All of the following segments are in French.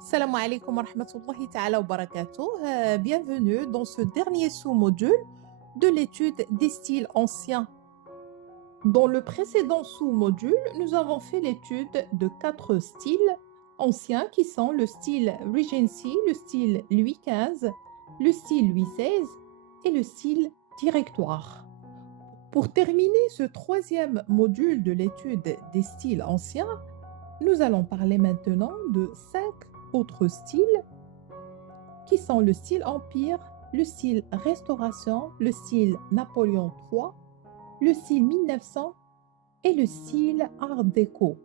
Salam alaikum wa rahmatullahi ta'ala wa barakatuh. Bienvenue dans ce dernier sous-module de l'étude des styles anciens. Dans le précédent sous-module, nous avons fait l'étude de 4 styles anciens qui sont le style Regency, le style Louis XV, le style Louis XVI et le style Directoire. Pour terminer ce troisième module de l'étude des styles anciens, nous allons parler maintenant de 5 autres styles qui sont le style Empire, le style Restauration, le style Napoléon III, le style 1900 et le style Art déco.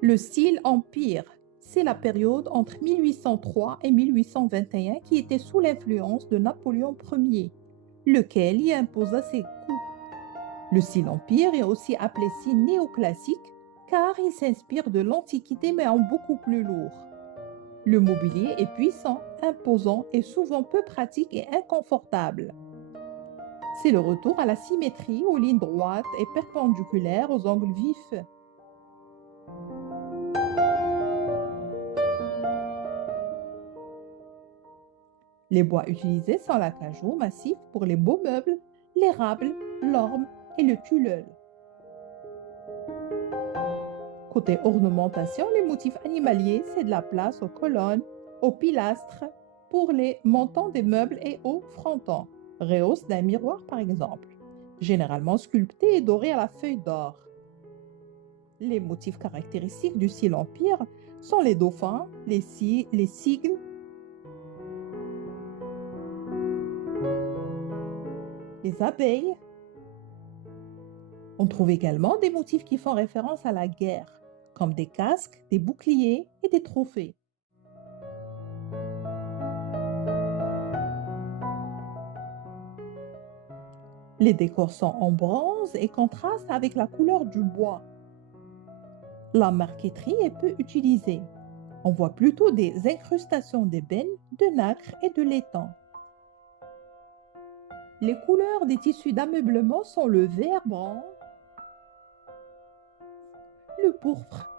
Le style Empire, c'est la période entre 1803 et 1821 qui était sous l'influence de Napoléon Ier, lequel y imposa ses coups. Le style Empire est aussi appelé style néoclassique car il s'inspire de l'Antiquité mais en beaucoup plus lourd. Le mobilier est puissant, imposant et souvent peu pratique et inconfortable. C'est le retour à la symétrie aux lignes droites et perpendiculaires aux angles vifs. Les bois utilisés sont l'acajou massif pour les beaux meubles, l'érable, l'orme et le tilleul. Côté ornementation, les motifs animaliers, c'est de la place aux colonnes, aux pilastres, pour les montants des meubles et aux frontons, rehausse d'un miroir par exemple, généralement sculptés et dorés à la feuille d'or. Les motifs caractéristiques du style Empire sont les dauphins, les cygnes, les abeilles. On trouve également des motifs qui font référence à la guerre, comme des casques, des boucliers et des trophées. Les décors sont en bronze et contrastent avec la couleur du bois. La marqueterie est peu utilisée. On voit plutôt des incrustations d'ébène, de nacre et de laiton. Les couleurs des tissus d'ameublement sont le vert brun, le pourpre,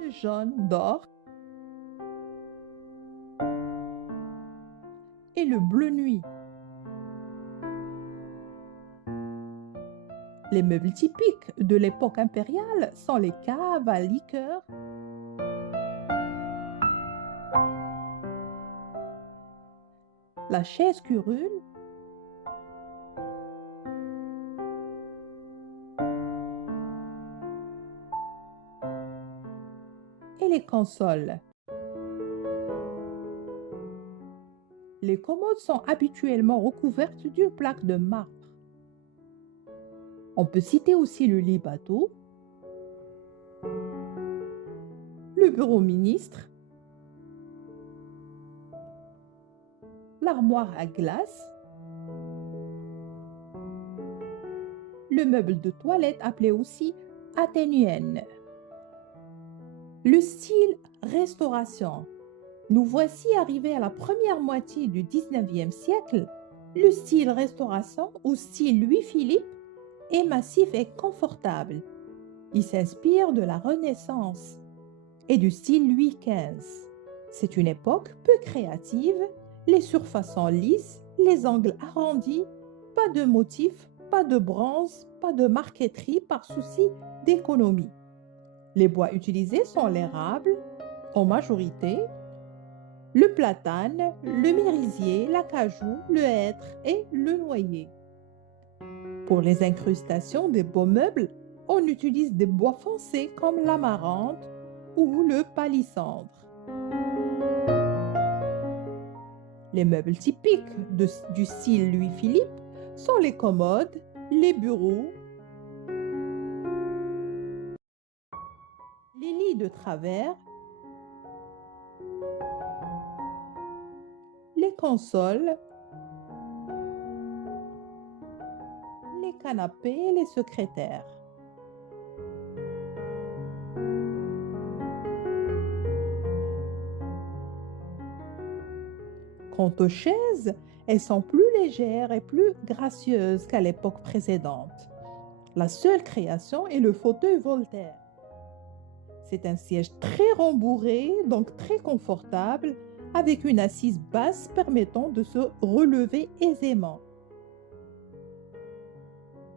le jaune d'or et le bleu nuit. Les meubles typiques de l'époque impériale sont les caves à liqueurs, la chaise curule et les consoles. Les commodes sont habituellement recouvertes d'une plaque de marbre. On peut citer aussi le lit bateau, le bureau ministre, l'armoire à glace, le meuble de toilette appelé aussi athénienne. Le style Restauration. Nous voici arrivés à la première moitié du 19e siècle. Le style Restauration ou style Louis-Philippe est massif et confortable. Il s'inspire de la Renaissance et du style Louis XV. C'est une époque peu créative, les surfaces sont lisses, les angles arrondis, pas de motifs, pas de bronze, pas de marqueterie par souci d'économie. Les bois utilisés sont l'érable, en majorité, le platane, le mérisier, l'acajou, le hêtre et le noyer. Pour les incrustations des beaux meubles, on utilise des bois foncés comme l'amarante ou le palissandre. Les meubles typiques du style Louis-Philippe sont les commodes, les bureaux, les lits de travers, les consoles, les canapés et les secrétaires. Quant aux chaises, elles sont plus légères et plus gracieuses qu'à l'époque précédente. La seule création est le fauteuil Voltaire. C'est un siège très rembourré, donc très confortable, avec une assise basse permettant de se relever aisément.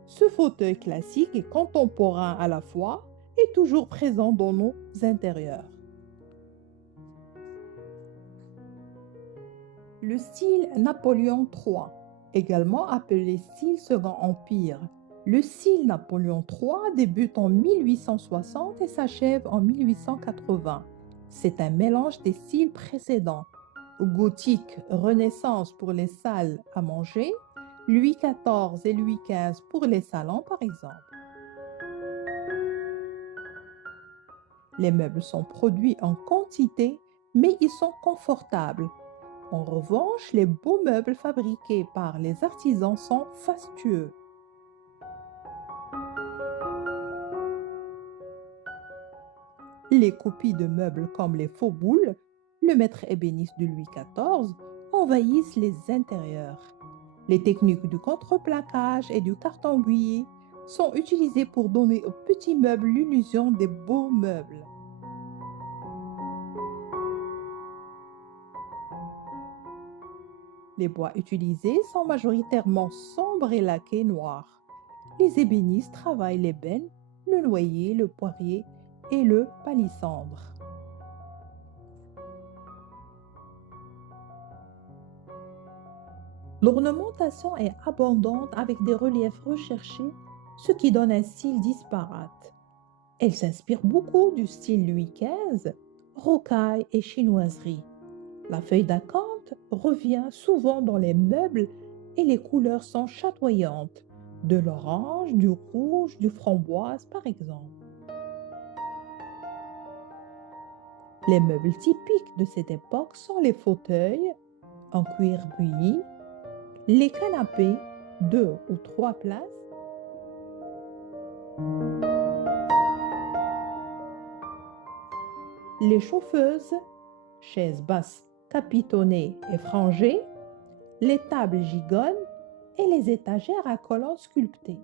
Ce fauteuil classique et contemporain à la fois est toujours présent dans nos intérieurs. Le style Napoléon III, également appelé style Second Empire. Le style Napoléon III débute en 1860 et s'achève en 1880. C'est un mélange des styles précédents. Gothique, Renaissance pour les salles à manger, Louis XIV et Louis XV pour les salons par exemple. Les meubles sont produits en quantité, mais ils sont confortables. En revanche, les beaux meubles fabriqués par les artisans sont fastueux. Les copies de meubles comme les faux boules, le maître ébéniste de Louis XIV, envahissent les intérieurs. Les techniques du contreplaquage et du carton-buis sont utilisées pour donner aux petits meubles l'illusion des beaux meubles. Les bois utilisés sont majoritairement sombres et laqués noirs. Les ébénistes travaillent l'ébène, le noyer, le poirier et le palissandre. L'ornementation est abondante avec des reliefs recherchés, ce qui donne un style disparate. Elle s'inspire beaucoup du style Louis XV, rocaille et chinoiserie. La feuille d'acanthe revient souvent dans les meubles et les couleurs sont chatoyantes, de l'orange, du rouge, du framboise par exemple. Les meubles typiques de cette époque sont les fauteuils en cuir buis, les canapés, 2 ou 3 places, les chauffeuses, chaises basses capitonnées et frangées, les tables gigognes et les étagères à colonnes sculptées.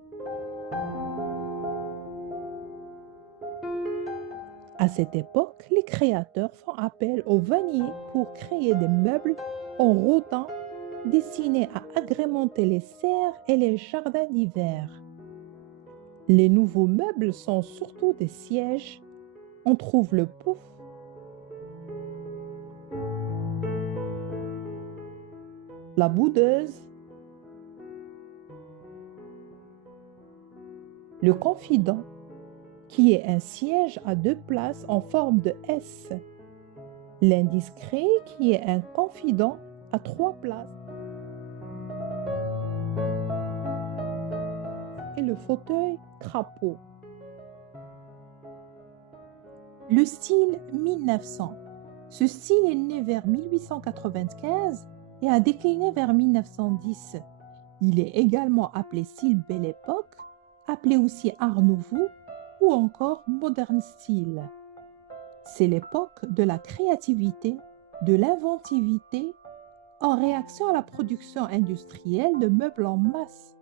À cette époque, les créateurs font appel au vannier pour créer des meubles en rodin destinés à agrémenter les serres et les jardins d'hiver. Les nouveaux meubles sont surtout des sièges. On trouve le pouf, la boudeuse, le confident, qui est un siège à 2 places en forme de S, l'indiscret, qui est un confident à 3 places, et le fauteuil crapaud. Le style 1900. Ce style est né vers 1895 et a décliné vers 1910. Il est également appelé style Belle Époque, appelé aussi Art Nouveau ou encore Modern Style. C'est l'époque de la créativité, de l'inventivité en réaction à la production industrielle de meubles en masse.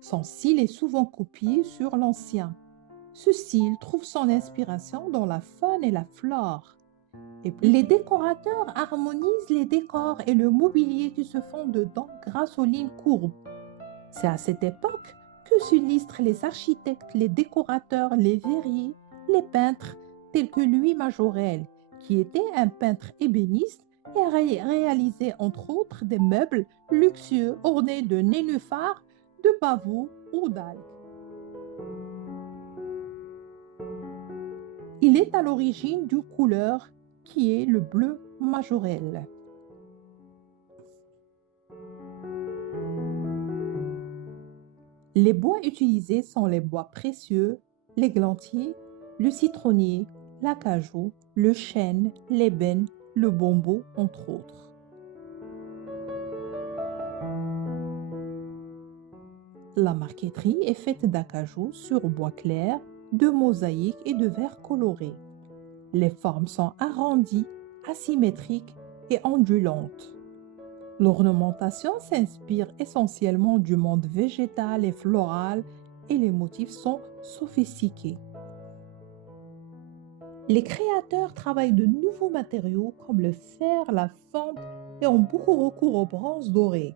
Son style est souvent copié sur l'ancien. Ce style trouve son inspiration dans la faune et la flore. Et les décorateurs harmonisent les décors et le mobilier qui se font dedans grâce aux lignes courbes. C'est à cette époque que s'illustrent les architectes, les décorateurs, les verriers, les peintres tels que Louis Majorelle, qui était un peintre ébéniste et a réalisé entre autres des meubles luxueux ornés de nénuphars, de pavots ou d'algues. Il est à l'origine d'une couleur qui est le bleu Majorelle. Les bois utilisés sont les bois précieux, l'églantier, le citronnier, l'acajou, le chêne, l'ébène, le bambeau, entre autres. La marqueterie est faite d'acajou sur bois clair, de mosaïques et de verre coloré. Les formes sont arrondies, asymétriques et ondulantes. L'ornementation s'inspire essentiellement du monde végétal et floral et les motifs sont sophistiqués. Les créateurs travaillent de nouveaux matériaux comme le fer, la fonte et ont beaucoup recours au bronze doré.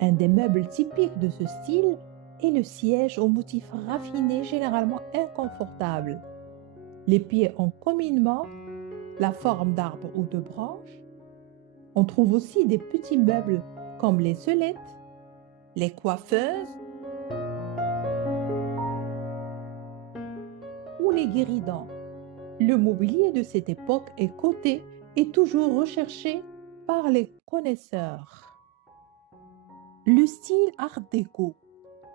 Un des meubles typiques de ce style est le siège aux motifs raffinés, généralement inconfortables. Les pieds en comminement, la forme d'arbre ou de branche. On trouve aussi des petits meubles comme les sellettes, les coiffeuses ou les guéridons. Le mobilier de cette époque est coté et toujours recherché par les connaisseurs. Le style Art déco.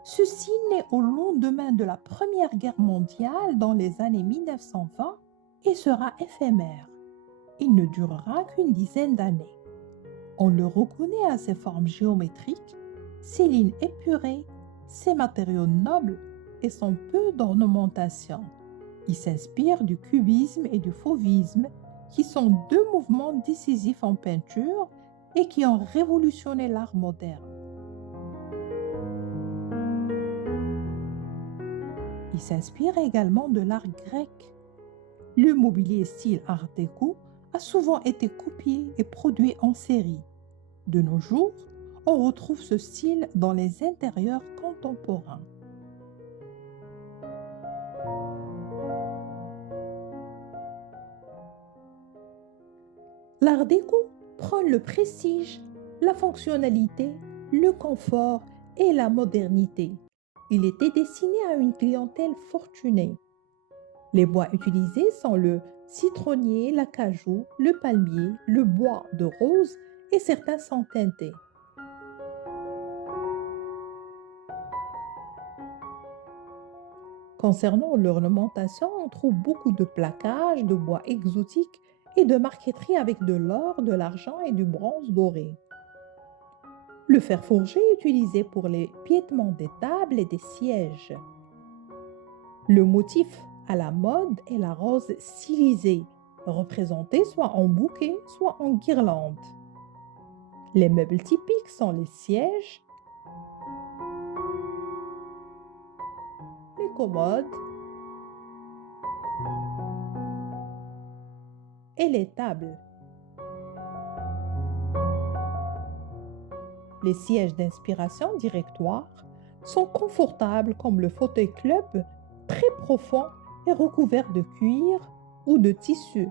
Ce style naît au lendemain de la Première Guerre mondiale dans les années 1920 et sera éphémère. Il ne durera qu'une dizaine d'années. On le reconnaît à ses formes géométriques, ses lignes épurées, ses matériaux nobles et son peu d'ornementation. Il s'inspire du cubisme et du fauvisme, qui sont deux mouvements décisifs en peinture et qui ont révolutionné l'art moderne. Il s'inspire également de l'art grec. Le mobilier style Art déco a souvent été copié et produit en série. De nos jours, on retrouve ce style dans les intérieurs contemporains. L'Art déco prône le prestige, la fonctionnalité, le confort et la modernité. Il était destiné à une clientèle fortunée. Les bois utilisés sont le citronnier, l'acajou, le palmier, le bois de rose et certains sont teintés. Concernant l'ornementation, on trouve beaucoup de plaquages, de bois exotiques et de marqueterie avec de l'or, de l'argent et du bronze doré. Le fer forgé est utilisé pour les piétements des tables et des sièges. Le motif à la mode est la rose stylisée, représentée soit en bouquet, soit en guirlande. Les meubles typiques sont les sièges, les commodes et les tables. Les sièges d'inspiration directoire sont confortables comme le fauteuil club, très profond et recouvert de cuir ou de tissu.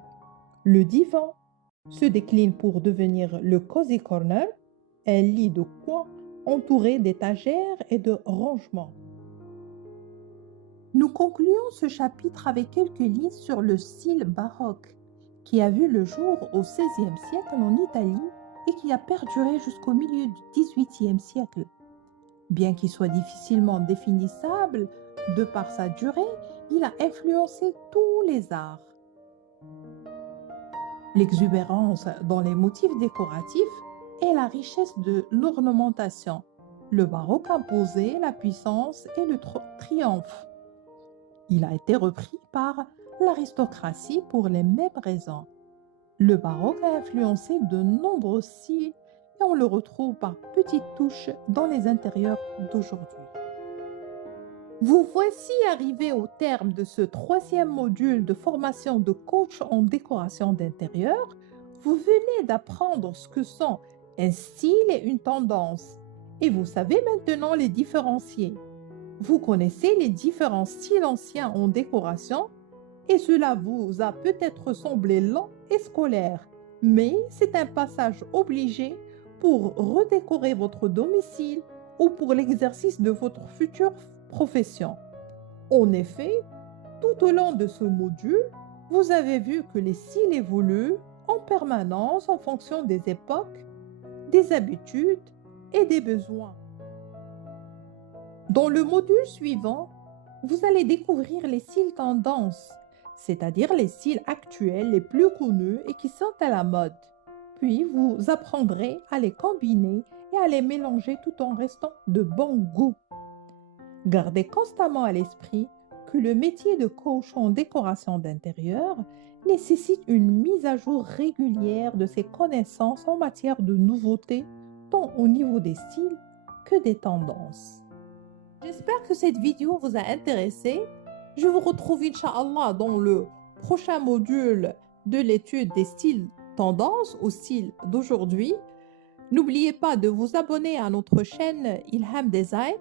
Le divan se décline pour devenir le cozy corner, un lit de coin entouré d'étagères et de rangements. Nous concluons ce chapitre avec quelques lignes sur le style baroque, qui a vu le jour au XVIe siècle en Italie et qui a perduré jusqu'au milieu du XVIIIe siècle. Bien qu'il soit difficilement définissable de par sa durée, il a influencé tous les arts. L'exubérance dans les motifs décoratifs et la richesse de l'ornementation. Le baroque imposait la puissance et le triomphe. Il a été repris par l'aristocratie pour les mêmes raisons. Le baroque a influencé de nombreux styles et on le retrouve par petites touches dans les intérieurs d'aujourd'hui. Vous voici arrivé au terme de ce 3e module de formation de coach en décoration d'intérieur. Vous venez d'apprendre ce que sont un style et une tendance et vous savez maintenant les différencier. Vous connaissez les différents styles anciens en décoration et cela vous a peut-être semblé lent et scolaire, mais c'est un passage obligé pour redécorer votre domicile ou pour l'exercice de votre future profession. En effet, tout au long de ce module, vous avez vu que les styles évoluent en permanence en fonction des époques, des habitudes et des besoins. Dans le module suivant, vous allez découvrir les styles tendances, c'est-à-dire les styles actuels les plus connus et qui sont à la mode. Puis, vous apprendrez à les combiner et à les mélanger tout en restant de bon goût. Gardez constamment à l'esprit que le métier de coach en décoration d'intérieur nécessite une mise à jour régulière de ses connaissances en matière de nouveautés, tant au niveau des styles que des tendances. J'espère que cette vidéo vous a intéressé. Je vous retrouve, Inch'Allah, dans le prochain module de l'étude des styles tendances au style d'aujourd'hui. N'oubliez pas de vous abonner à notre chaîne Ilham Design.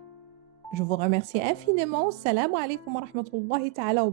Je vous remercie infiniment. Salam alaikum wa rahmatullahi ta'ala wa barakatuh.